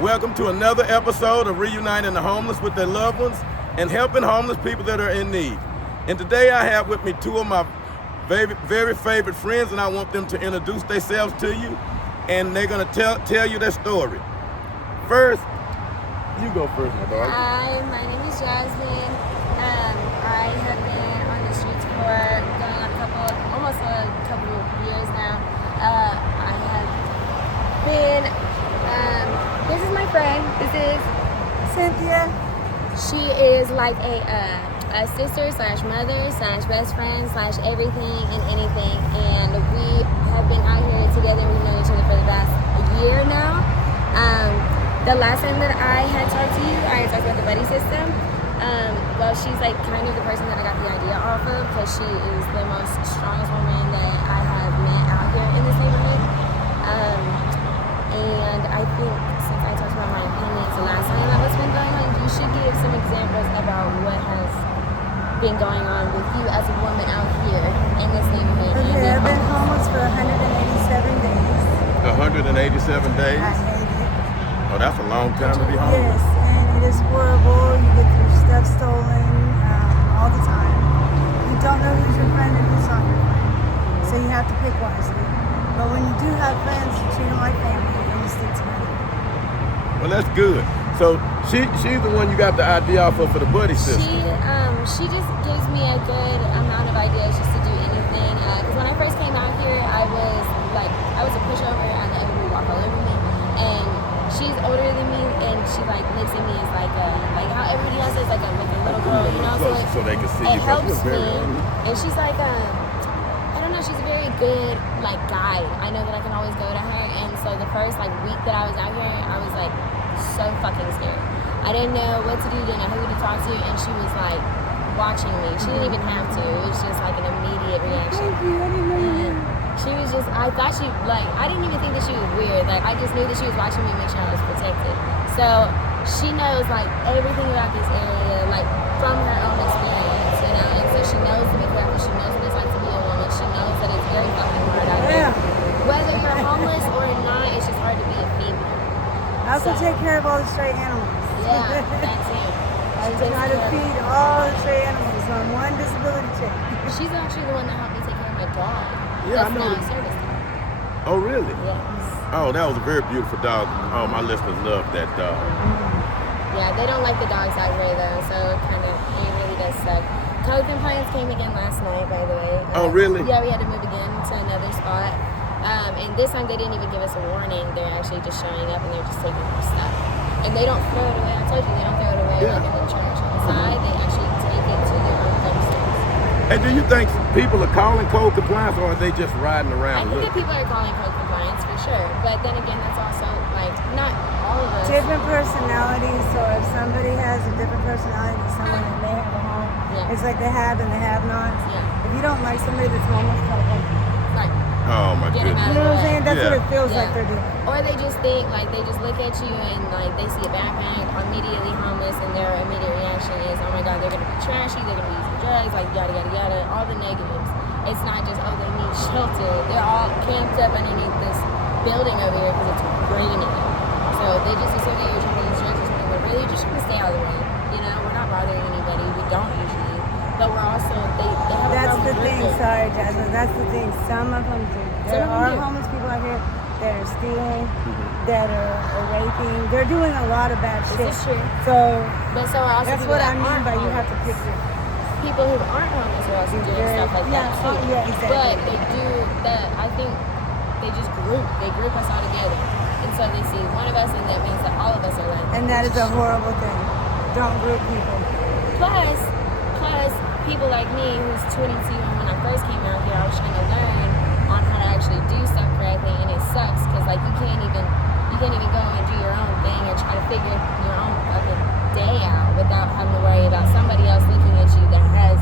Welcome to another episode of Reuniting the Homeless with their loved ones and helping homeless people that are in need. And today I have with me two of my very favorite friends, and I want them to introduce themselves to you, and they're going to tell you their story. First, you go first, my dog. Hi, my name is Jasmine. I have been on the streets for going on almost a couple of years now. I have been, this is my friend. This is Cynthia. She is like a sister / mother / best friend / everything and anything. And we have been out here together. We've known each other for the past year now. The last time that I had talked to you, I had talked about the buddy system. Well, she's like kind of the person that I got the idea off of, because she is the most strongest woman that I have met out here in this neighborhood. And I think since I talked about my opinions the last time about what's been going on, you should give some examples about what has been going on with you as a woman out here in this neighborhood. Okay, I've been homeless for 187 days. 187 days? I hate it. Oh, that's a long time to be homeless. Yes, and it is horrible. You get your stuff stolen all the time. You don't know who's your friend and who's not your friend. So you have to pick wisely. But when you do have friends, you treat them like family and you stick together. Well, that's good. So she's the one you got the idea off of for the buddy system. She just gives me a good amount of ideas just to do anything. Because when I first came out here, I was a pushover and everybody would walk all over me. And she's older than me, and she like looks at me as like how everybody else is like a little girl, you know. So they can see it you. Helps me. And she's like I don't know. She's a very good like guide. I know that I can always go to her. And so the first like week that I was out here, I was like so fucking scared. I didn't know what to do, didn't know who to talk to, and she was like watching me. She didn't even have to. It was just like an immediate reaction. Thank you. I didn't know you. She was just, I thought she, I didn't even think that she was weird. Like, I just knew that she was watching me make sure I was protected. So, she knows, like, everything about this area, like, from her own experience, you know? And so she knows to be careful. She knows what it's like to be a woman. She knows that it's very fucking hard out there. Whether you're homeless or not, it's just hard to be a female. I also take care of all the stray animals. Yeah, that's it. I try to feed all the stray animals on one disability check. She's actually the one that helped me take care of my dog. Yeah, I know. Now a service dog. Oh, really? Yes. Oh, that was a very beautiful dog. Oh, my listeners love that dog. Yeah, they don't like the dogs out here though, so it really does suck. Code compliance came again last night, by the way. Oh, really? Yeah, we had to move again to another spot. And this time they didn't even give us a warning. They're actually just showing up and they're just taking our stuff. And they don't throw it away. I told you, they don't throw it away like in the trash on the side. They actually take it to their own dumpsters. Hey, do you think people are calling code compliance, or are they just riding around? I think that people are calling code compliance for sure. But then again, that's also like not all of us. Different personalities. So if somebody has a different personality than someone that may have a home, it's like the have and the have-nots. Yeah. If you don't like somebody that's homeless, call them. Right. Oh my goodness. You know what I'm saying? That's what it feels like they're doing. Or they just think, like, they just look at you and, like, they see a backpack, immediately homeless, and their immediate reaction is, oh my God, they're going to be trashy, they're going to be using drugs, like, yada, yada, yada, all the negatives. It's not just, oh, they need shelter. They're all camped up underneath this building over here because it's raining. So they just assume that you're trying to use drugs or something, but really you're just trying to stay out of the way. You know, we're not bothering anybody. We don't usually. But we're also, they have That's a the thing, sorry, Jasmine. That's the thing. Some of them do. There are homeless people out here that are stealing, that are raping. They're doing a lot of bad shit. This is true. So also that's what I mean by you have to pick your people who aren't homeless are also doing stuff like that too. Yeah, exactly. But they do that. I think they just group us all together, and so they see one of us, and that means that all of us are like. And that is a horrible thing. Don't group people. Plus, people like me, who's 22, and when I first came out here, I was trying to learn on how to actually do stuff correctly, and it sucks because like you can't even go and do your own thing or try to figure your own fucking day out without having to worry about somebody else looking at you that has,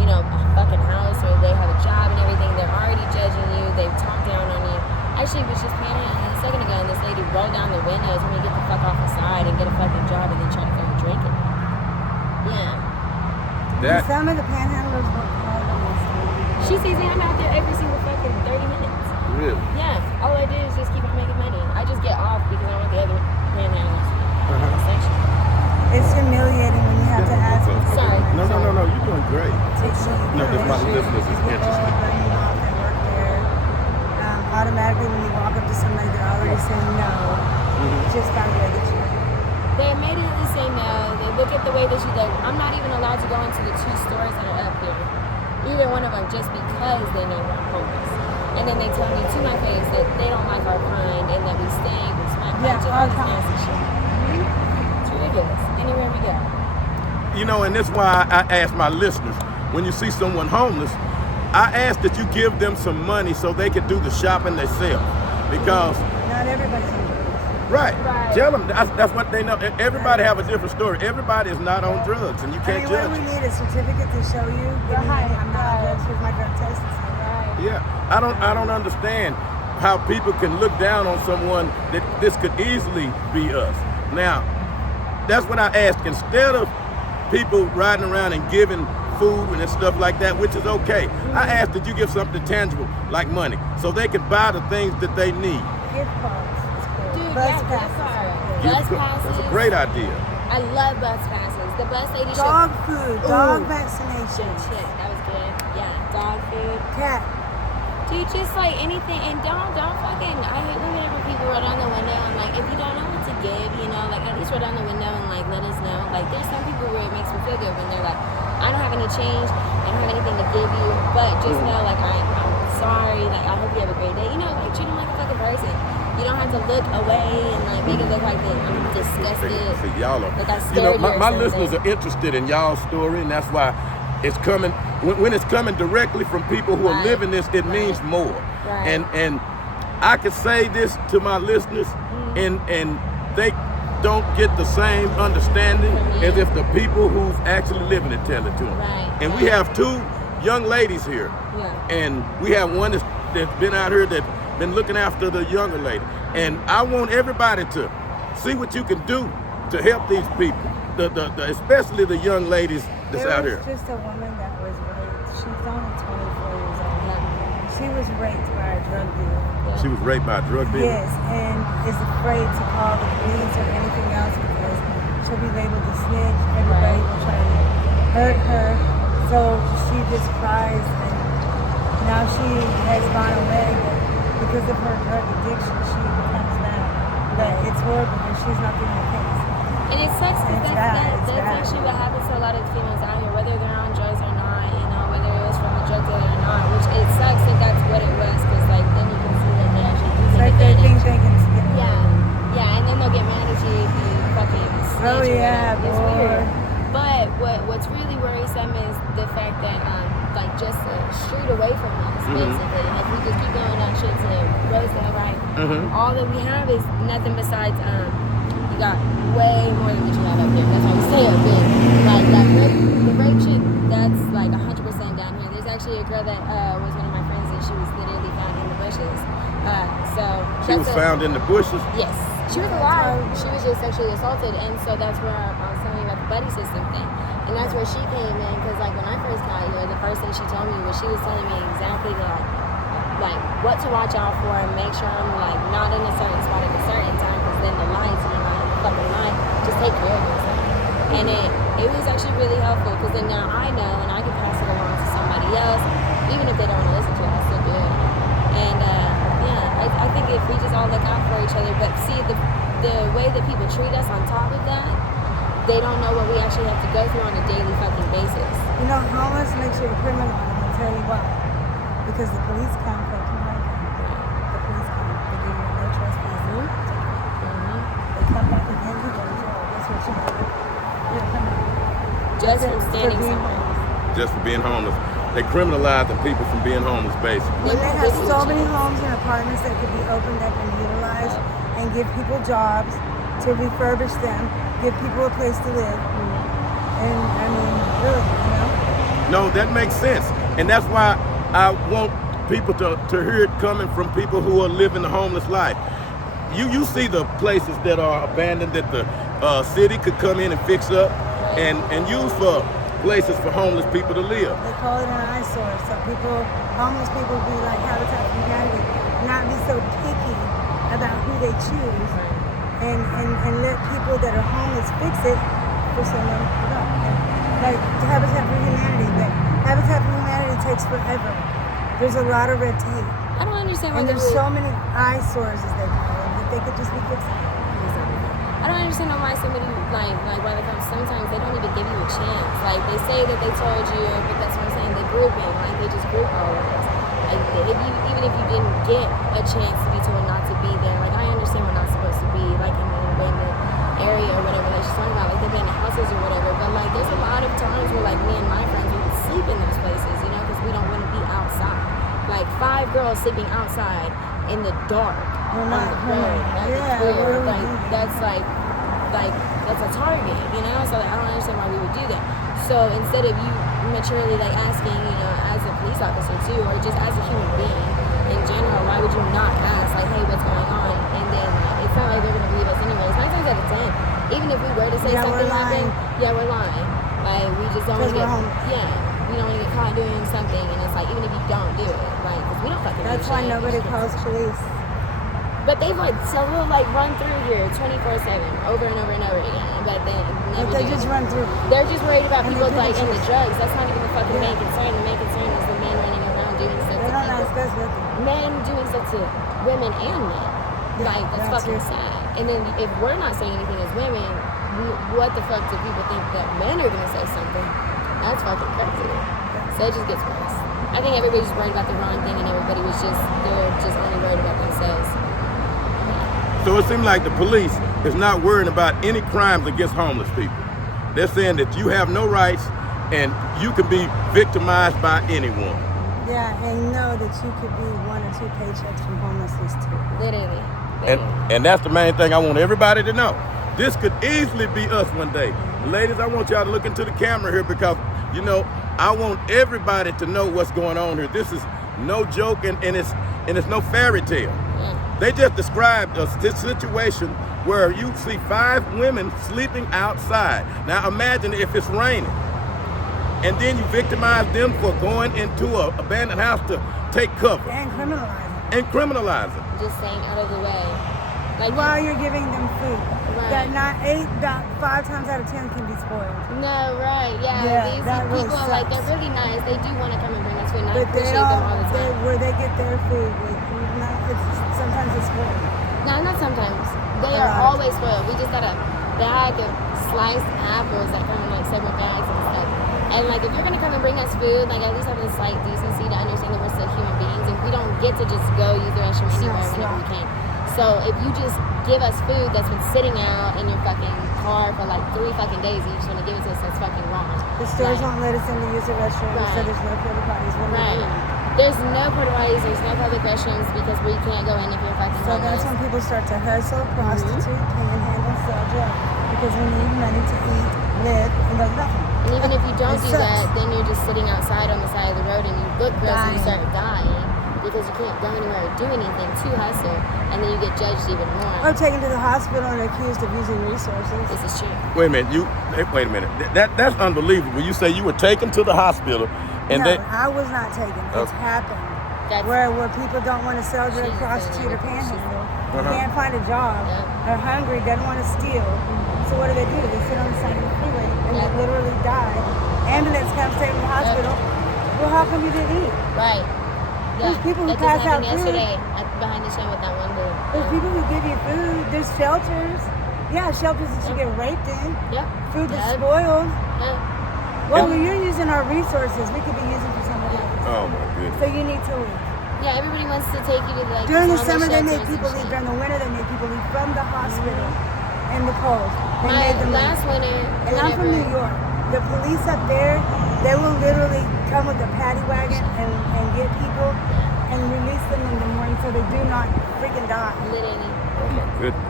you know, a fucking house or they have a job and everything. They're already judging you. They've talked down on you. Actually, was just panhandling a second ago, and this lady rolled down the windows and me get the fuck off the side and get a fucking job and then try to go and drink it. Yeah. Some of the panhandlers work hard on this. She sees me, I'm out there every single fucking 30 minutes. Really? Yeah. All I do is just keep on making money. I just get off because I want the other panhandlers great. No, this my listeners is interested. Letting you off they work there. Automatically, when you walk up to somebody, they're already saying no. You just gotta wear the truth. They immediately say no. They look at the way that you look. I'm not even allowed to go into the 2 stores that are up here. Either one of them, just because they know we're homeless. And then they tell me to my face that they don't like our kind and that we stink, we smack punches, all this nasty shit. It's ridiculous. Anywhere we go. You know, and that's why I ask my listeners, when you see someone homeless, I ask that you give them some money so they can do the shopping themselves. Because Not everybody's on drugs. Right. Right. Tell them that's what they know. Everybody have a different story. Everybody is not on drugs, and you can't What judge. do we need? A certificate to show you? Give me money. I'm not on drugs. Here's my drug test. Right. Yeah, I don't understand how people can look down on someone that this could easily be us. Now, that's what I ask. Instead of people riding around and giving food and stuff like that, which is okay, I ask that you give something tangible like money, so they can buy the things that they need. Gift cards. Dude, Bus yeah, passes. bus passes. That's a great idea. I love bus passes. The bus lady Dog food. Dog Ooh. vaccination. Shit, that was good. Yeah, dog food. Cat. Dude, just like anything, and don't fucking, I hate whenever people roll down the window and like, if you don't know what to give, you know, like at least roll down the window and like let us know. Like there's some people where it makes me feel good when they're like, I don't have any change, I don't have anything to give you, but just know like I'm sorry, like I hope you have a great day. You know, like treat them like a fucking person. You don't have to look away and like make it look like that I'm disgusted. See, y'all are, Like I you know, scared you or my something. listeners are interested in y'all's story, and that's why it's coming. When it's coming directly from people who are Right. living this, it means more. Right. And I could say this to my listeners, and they don't get the same understanding as if the people who's actually living it tell it to them. Right, And we right. have 2 young ladies here, Yeah. and we have one that's been out here that's been looking after the younger lady. And I want everybody to see what you can do to help these people, especially the young ladies that's out here. There was just a woman that was raped. She's only 24 years old. She was raped by a drug dealer. She was raped by a drug dealer. Yes, and is afraid to call the police or anything else because she'll be labeled a snitch. Everybody will try to hurt her. So she just cries, and now she has gone away. But because of her drug addiction, she comes back. But it's horrible because she's not the only case. And it sucks because It's that's bad. actually what happens to a lot of females out here, whether they're on drugs or not, you know, whether it was from a drug dealer or not, which it sucks that that's what it was, because like then you can see that they actually do It's take like they think advantage. they can get away. Yeah, and then they'll get mad at you if you fucking snitch Oh, or yeah, whatever. It's boy. weird. But what's really worrisome is the fact that like just a street away from us, basically, like we just keep going down shit to Rosedale, right? All that we have is nothing besides you got way more than what you have up there. That's why we say up there. Like the rape chick, that's like 100% down here. There's actually a girl that was one of my friends, and she was literally found in the bushes. She was found in the bushes. Yes. She was alive. She was just sexually assaulted, and so that's where I was telling you about the buddy system thing. And that's where she came in, because like when I first got here, the first thing she told me was she was telling me exactly like what to watch out for and make sure I'm like not in a certain spot at a certain time, because then the lights and the fucking line just take care of yourself. And it was actually really helpful, because then now I know and I can pass it along to somebody else, even if they don't want to listen to it, I still do it. And I think if we just all look out for each other, but see the way that people treat us on top of that, they don't know what we actually have to go through on a daily fucking basis. You know, homeless makes you a criminal, and I'll tell you why. Because the police come, they come right back. The police come, they give you no trespassing. They come back and hand you over to jail. That's what you do. You're a criminal. Just from standing being somewhere. homeless. Just for being homeless. They criminalize the people from being homeless, basically. When they have so many homes and apartments that could be opened up and utilized and give people jobs to refurbish them, give people a place to live. And I mean, really, you know? No, that makes sense. And that's why I want people to hear it coming from people who are living the homeless life. You see the places that are abandoned that the city could come in and fix up and use for places for homeless people to live. They call it an eyesore. So homeless people be like Habitat for Humanity, not be so picky about who they choose, and let people that are homeless fix it for someone to go. like Habitat for Humanity, but Habitat for Humanity takes forever. There's a lot of red tape. I don't understand why And they there's so many eyesores, as they call them, that they could just be fixed. I don't understand why somebody like why the cops sometimes they don't even give you a chance. Like they say that they told you, but that's what I'm saying. They grouping, like they just group all of us. Like even if you didn't get a chance to be told not to be there, like I understand we're not supposed to be like in the abandoned area or whatever that she's talking about, like the abandoned houses or whatever. But like there's a lot of times where like me and my friends we would sleep in those places, you know, because we don't want to be outside. Like 5 girls sleeping outside in the dark on the road. That's weird. Like that's like that's a target, you know? So like, I don't understand why we would do that. So instead of you maturely like asking, you know, as a police officer too, or just as a human being in general, why would you not ask like, hey, what's going on? And then like, it's not like they're gonna believe us anyways. 9 times out of 10, even if we were to say something happened, we're lying. Like we just don't want to get we don't want to get caught doing something, and it's like even if you don't do it, like because we don't fucking. That's why nobody calls police. But they've like so we'll like run through here 24/7 over and over and over again. But they never But they do. just run through. They're just worried about And people they like in the just- drugs. That's not even the fucking main concern. The main concern is the men running around doing stuff They to don't ask people. us nothing. Men doing stuff to women and men. Yeah, Like that's fucking sad. And then if we're not saying anything as women, what the fuck do people think that men are gonna say something? That's fucking crazy. So it just gets worse. I think everybody's just worried about the wrong thing, and everybody was they're just only worried about themselves. So it seems like the police is not worrying about any crimes against homeless people. They're saying that you have no rights and you can be victimized by anyone. Yeah, and know that you could be 1 or 2 paychecks from homelessness too. Literally. And that's the main thing I want everybody to know. This could easily be us one day. Ladies, I want y'all to look into the camera here because, you know, I want everybody to know what's going on here. This is no joke and it's no fairy tale. Yeah. They just described this situation where you see 5 women sleeping outside. Now imagine if it's raining and then you victimize them for going into an abandoned house to take cover And criminalize and criminalize them. Just staying out of the way. Like them. While you're giving them food. Right. That 5 times out of 10 can be spoiled. No, right, yeah. Yeah, These that really people, like, they're sucks. really nice. They do want to come and bring us food, and I But appreciate them all the time. where they get their food, sometimes it's spoiled. No, not sometimes. They A are lot of always spoiled. We just got a bag of sliced apples that come in like 7 bags and stuff. And like if you're gonna come and bring us food, like at least have this like decency to understand that we're still human beings and we don't get to just go use the restroom anywhere whenever we can. So if you just give us food that's been sitting out in your fucking car for like 3 fucking days and you just wanna give it to us, that's fucking wrong. The stores won't let us in to use the restroom, so there's no porta potties. What are we doing? There's no porta potties, there's no public restrooms because we can't go in if you're fucking So homeless. that's when people start to hustle, prostitute, panhandle, sell drugs. Because we need money to eat, live, and go to the bathroom. And even if you don't It do sucks. that, then you're just sitting outside on the side of the road and you look gross and you Dying. start dying because you can't go anywhere or do anything to hustle, and then you get judged even more. Or taken to the hospital and accused of using resources. This is true. Wait a minute, wait a minute. That's unbelievable. You say you were taken to the hospital and No, they I was not taken. It's Okay. happened. That's Where people don't want to sell drugs, Jesus. prostitute, or panhandle. Uh-huh. Can't find a job. Yeah. They're hungry, doesn't want to steal. So what do? They sit on the side of the freeway and Yeah. they literally die. Ambulance comes, take them to the hospital. Well, how come you didn't eat? right. There's people who that pass just out happened food. yesterday behind the show with that one dude. There's people who give you food. There's shelters. Yeah, shelters that you get raped in. Yep. Food that's Yep. spoiled. Yep. Well, And- you're using our resources. We could be using for somebody else. oh my goodness. So you need to leave. Yeah, everybody wants to take you to like During the homeless summer, they shelters made and people shit. leave. During the winter, they made people leave from the hospital and the cold. They My made them last leave. winter, And I'm from New York. The police up there, they will literally come with a paddy wagon and get people and release them in the morning so they do not freaking die. Literally. Oh my goodness.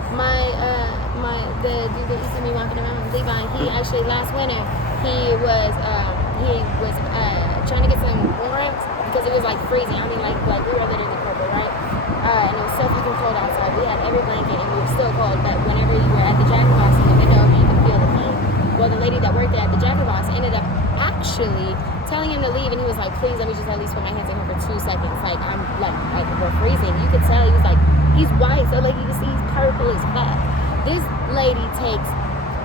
The dude that used to be walking around, Levi, he actually last winter he was trying to get some warrants because it was like freezing. I mean like we were literally cold, right? And it was so fucking cold outside. We had every blanket and we were still cold. But whenever you were at the jacket box in the window, you could feel the heat. Well, the lady that worked there at the jacket box ended up actually telling him to leave, and he was like, "Please, let me just at least put my hands on her for 2 seconds. Like I'm like we're freezing." You could tell he was like, he's white, so like you can see he's purple as fuck. This lady takes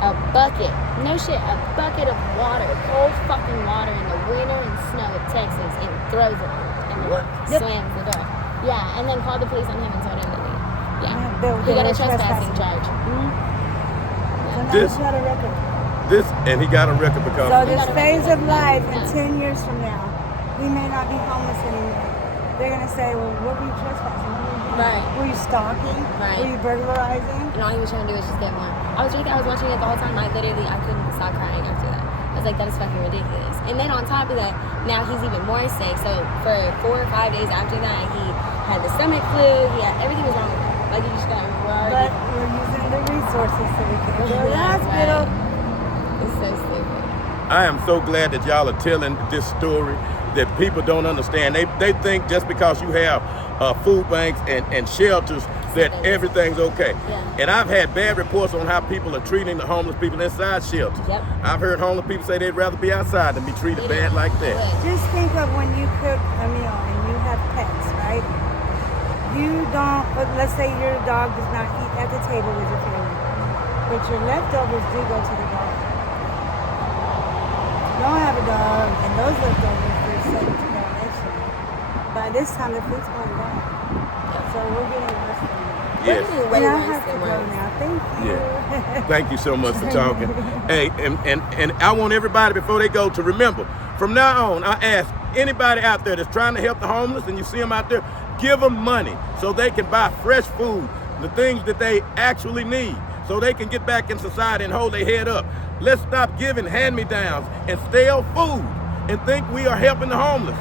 a bucket, no shit, a bucket of water, cold fucking water in the winter and snow of Texas, and throws it on him and What? slams the door. Yeah, and then called the police on him and told him to leave. Yeah, Yeah, he got a they're trespassing trespassing. charge. So now This- he's got a record. And he got a record because So of this. this phase of life in Yeah. 10 years from now, we may not be homeless anymore. They're going to say, well, what were you trespassing? What were you doing? Right. Were you stalking? Right. Were you burglarizing? And all he was trying to do was just get more. I was right there, I was watching it the whole time. I couldn't stop crying after that. I was like, that is fucking ridiculous. And then on top of that, now he's even more sick. So for 4 or 5 days after that, he had the stomach flu. Everything was wrong with him. Like, he just got But right. we're using the resources so we can go to the Yeah, hospital. It's so stupid. I am so glad that y'all are telling this story that people don't understand. They think just because you have food banks and shelters that everything's okay. Yeah. And I've had bad reports on how people are treating the homeless people inside shelters. Yep. I've heard homeless people say they'd rather be outside than be treated bad like that. Just think of when you cook a meal and you have pets, right? You don't, let's say your dog does not eat at the table with your family, but your leftovers do go to the dog. You don't have a dog, and those leftovers are sent to donation. By this time, the food's going down. So we're getting worse than that. Yes. We're getting way And I worse have to than go worse. now. Thank you. Yeah. Thank you so much for talking. Hey, and I want everybody before they go to remember, from now on, I ask anybody out there that's trying to help the homeless and you see them out there, give them money so they can buy fresh food, the things that they actually need, so they can get back in society and hold their head up. Let's stop giving hand-me-downs and stale food and think we are helping the homeless.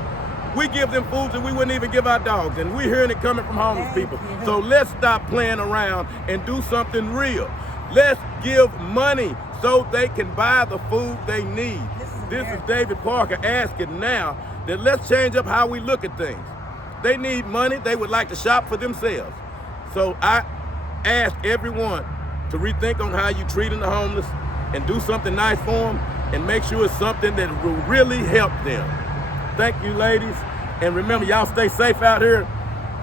We give them foods that we wouldn't even give our dogs, and we're hearing it coming from homeless people. So let's stop playing around and do something real. Let's give money so they can buy the food they need. This is David Parker asking now that let's change up how we look at things. They need money. They would like to shop for themselves. So I ask everyone to rethink on how you're treating the homeless and do something nice for them and make sure it's something that will really help them. Thank you, ladies. And remember, y'all stay safe out here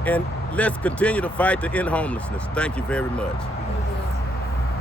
and let's continue to fight to end homelessness. Thank you very much.